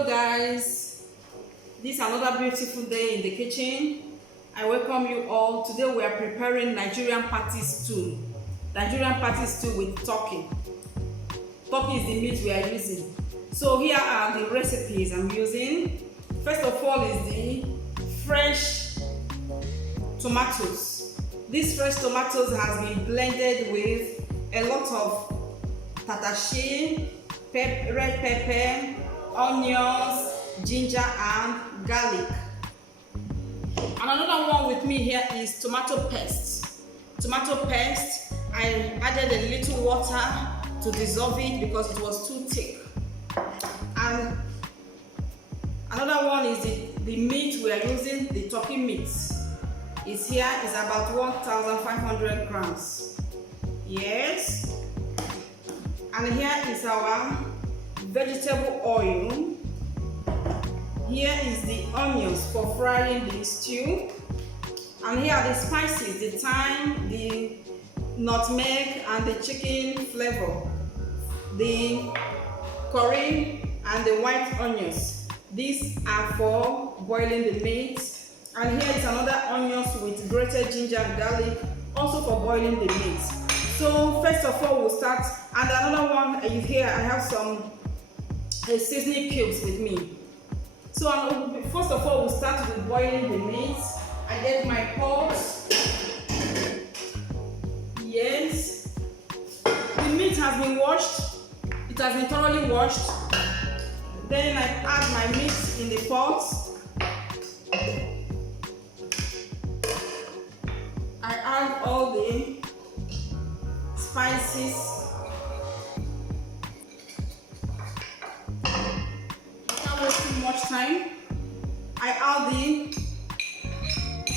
Hello guys, this is another beautiful day in the kitchen. I welcome you all. Today we are preparing Nigerian party stew. Nigerian party stew with turkey. Turkey is the meat we are using. So here are the recipes I'm using. First of all is the fresh tomatoes. These fresh tomatoes has been blended with a lot of tatashi, red pepper, onions, ginger and garlic. And another one with me here is tomato paste. Tomato paste, I added a little water to dissolve it because it was too thick. And another one is the meat we are using, the turkey meat. Is here is about 1,500 grams. Yes. And here is our vegetable oil. Here is the onions for frying the stew. And here are the spices, the thyme, the nutmeg and the chicken flavor, the curry and the white onions. These are for boiling the meat. And here is another onions with grated ginger and garlic, also for boiling the meat. So first of all we'll start, and another one is here. I have some seasoning cubes with me. So first of all we'll start with boiling the meat. I get my pot. Yes. The meat has been washed. It has been thoroughly washed. Then I add my meat in the pot. I add all the spices. Not wasting much time. I add the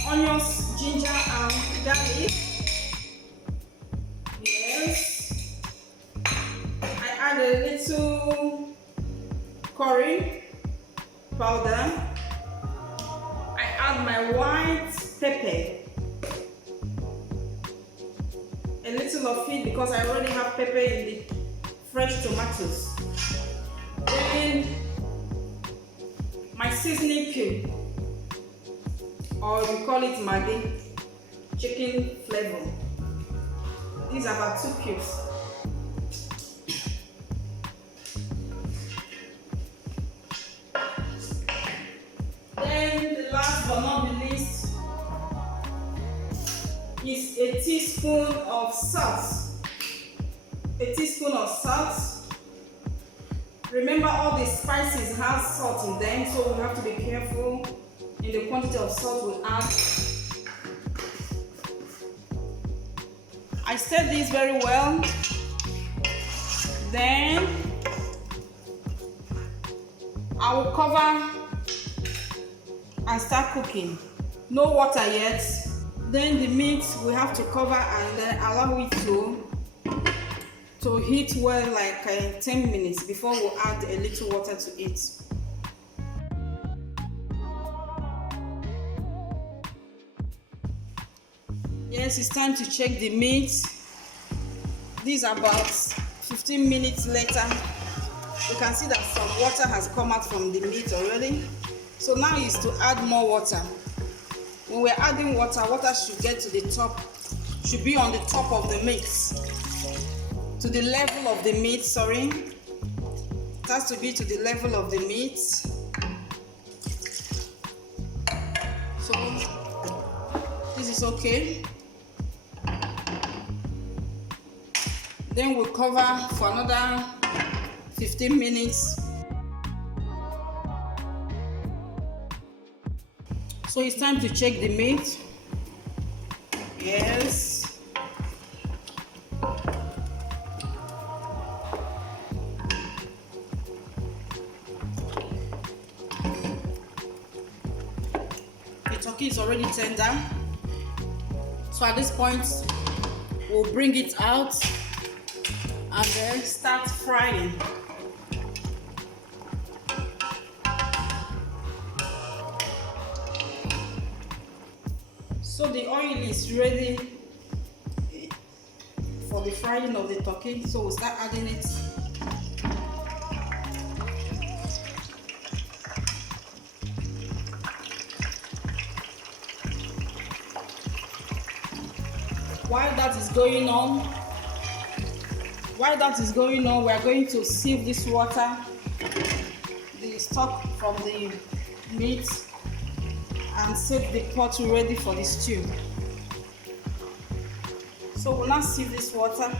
onions, ginger and garlic. Yes. I add a little curry powder. I add my white pepper. A little of it because I already have pepper in the fresh tomatoes. Then my seasoning cube, or we call it Maggi, chicken flavor. These are about 2 cubes. Then the last but not the least is a teaspoon of salt. A teaspoon of salt. Remember, all the spices have salt in them, so we have to be careful in the quantity of salt we add. I stir this very well. Then I will cover and start cooking. No water yet. Then the meat we have to cover and then allow it to heat well, like 10 minutes before we add a little water to it. Yes, it's time to check the meat. This is about 15 minutes later. You can see that some water has come out from the meat already. So now is to add more water. When we're adding water, water should get to the top, should be on the top of the meat, to the level of the meat, sorry. It has to be to the level of the meat. So this is okay. Then we'll cover for another 15 minutes. So it's time to check the meat. Yes. The turkey is already tender. So at this point, we'll bring it out and then start frying. So the oil is ready for the frying of the turkey, so we'll start adding it. While that is going on, we are going to sieve this water, the stock from the meat, and set the pot ready for the stew. So we'll now sieve this water.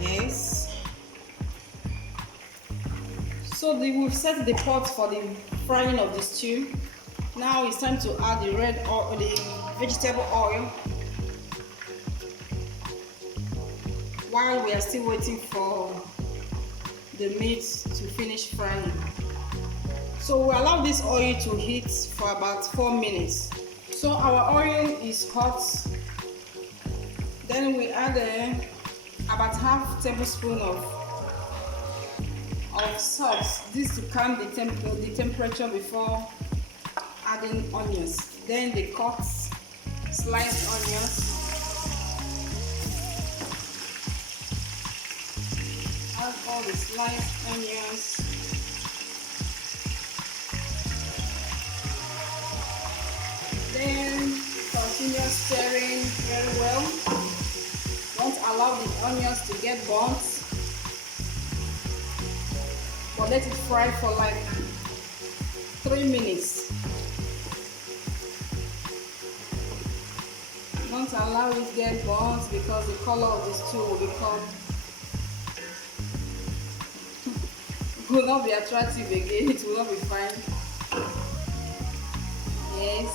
Yes. So we've set the pot for the frying of the stew. Now it's time to add the red oil, the vegetable oil, while we are still waiting for the meat to finish frying. So we allow this oil to heat for about 4 minutes. So our oil is hot. Then we add about half tablespoon of salt. This to calm the temperature before adding onions. Then the cut sliced onions. Add all the sliced onions. Then continue stirring very well. Don't allow the onions to get burnt, but let it fry for like 3 minutes. Don't allow it to get burnt because the color of the stew will not be attractive again. It will not be fine. Yes.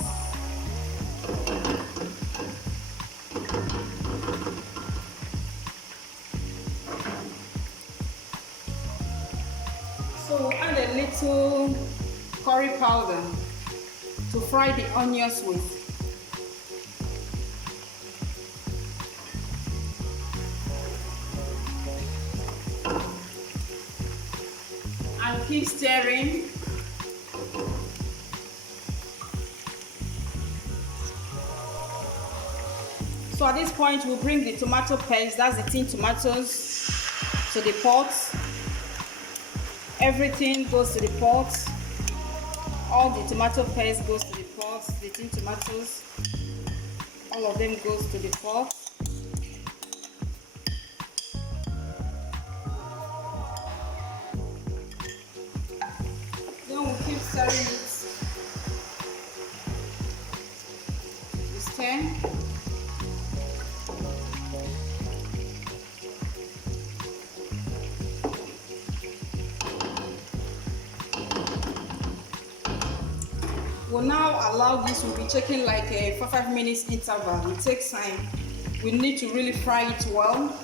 So add a little curry powder to fry the onions with. And keep stirring. So at this point we'll bring the tomato paste, that's the tin tomatoes, to the pot. Everything goes to the pot. All the tomato paste goes to the pot. The tin tomatoes, all of them goes to the pot. Then we'll keep stirring it. Stir. We'll now allow this, we'll be checking like a 5 minutes interval. It takes time. We need to really fry it well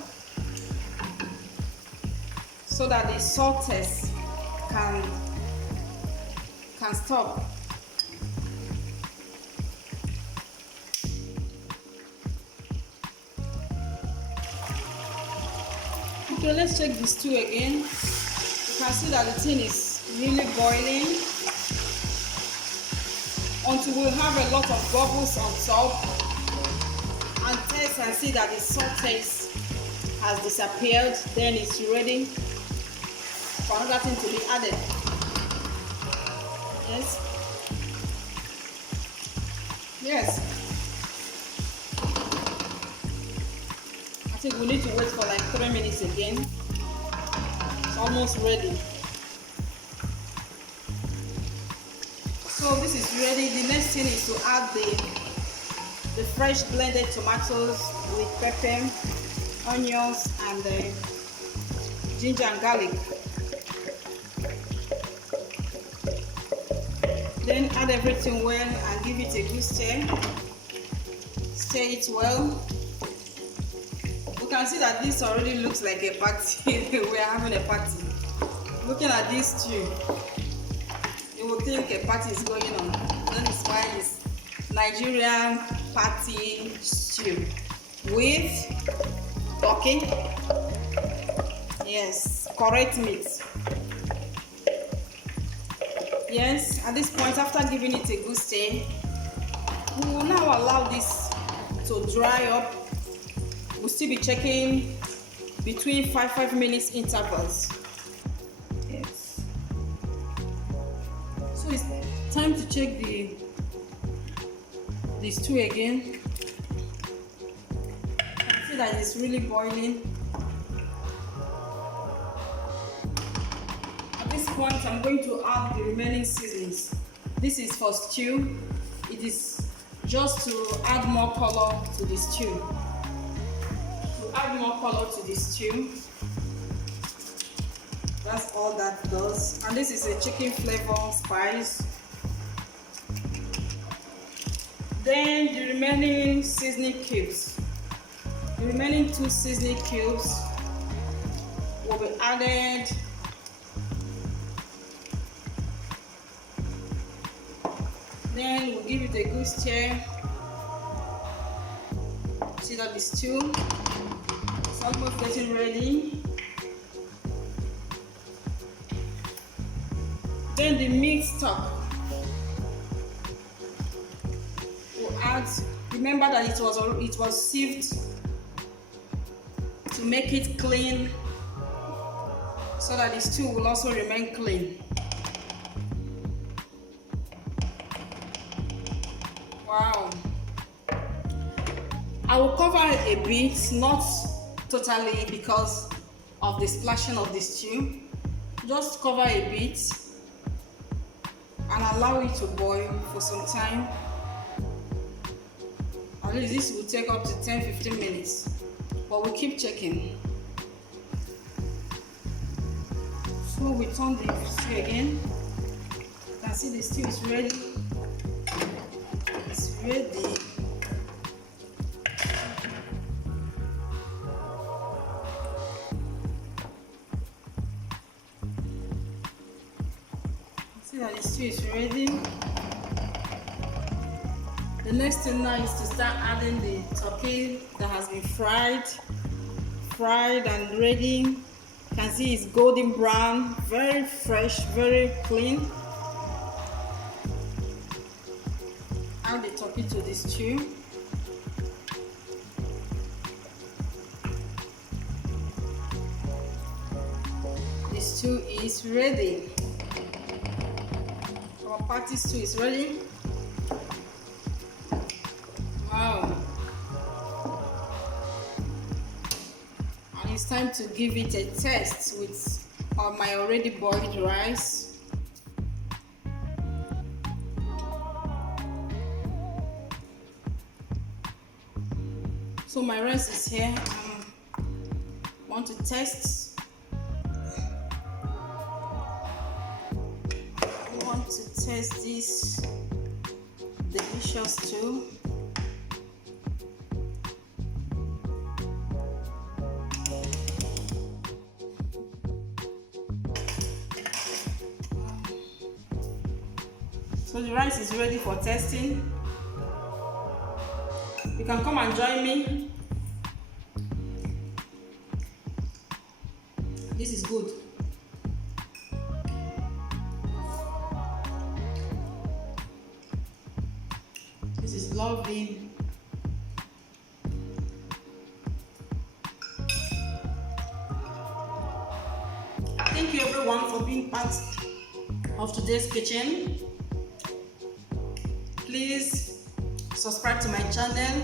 so that the salt test can stop. Okay, let's check the stew again. You can see that the thing is really boiling until we have a lot of bubbles on top, and taste and see that the salt taste has disappeared. Then it's ready for another thing to be added. Yes. Yes. I think we need to wait for like 3 minutes again. It's almost ready. So this is ready. The next thing is to add the fresh blended tomatoes with pepper, onions, and ginger and garlic. Then add everything well and give it a good stir. Stir it well. You can see that this already looks like a party. We are having a party. Looking at this stew, you will think a party is going on. That is why it's Nigerian party stew with turkey. Yes, correct meat. Yes, at this point, after giving it a good stir, we will now allow this to dry up. We'll still be checking between 5 minutes intervals. Yes. So it's time to check the stew again. I can see that it's really boiling. At this point, I'm going to add the remaining seasonings. This is for stew. It is just to add more color to the stew. To add more color to the stew. That's all that does. And this is a chicken flavor spice. Then the remaining seasoning cubes. The remaining 2 seasoning cubes will be added. Then we'll give it a good stir. See that the stew is almost getting ready. Then the meat stock. We'll add. Remember that it was sieved to make it clean, so that the stew will also remain clean. Wow. I will cover a bit, not totally because of the splashing of the stew. Just cover a bit and allow it to boil for some time. At least this will take up to 10-15 minutes, but we'll keep checking. So we turn the stew again. You can see the stew is ready. It's ready. See that the stew is ready. The next thing now is to start adding the turkey that has been fried and ready. You can see it's golden brown, very fresh, very clean. Add the turkey to the stew. The stew is ready. Our party stew is ready. Wow. And it's time to give it a test with my already boiled rice. So my rice is here. Want to test. I want to test this delicious stew. So the rice is ready for testing. You can come and join me. This is good. This is lovely. Thank you everyone for being part of today's kitchen. Please subscribe to my channel,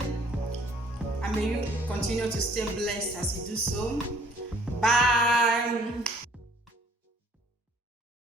and may you continue to stay blessed as you do so. Bye.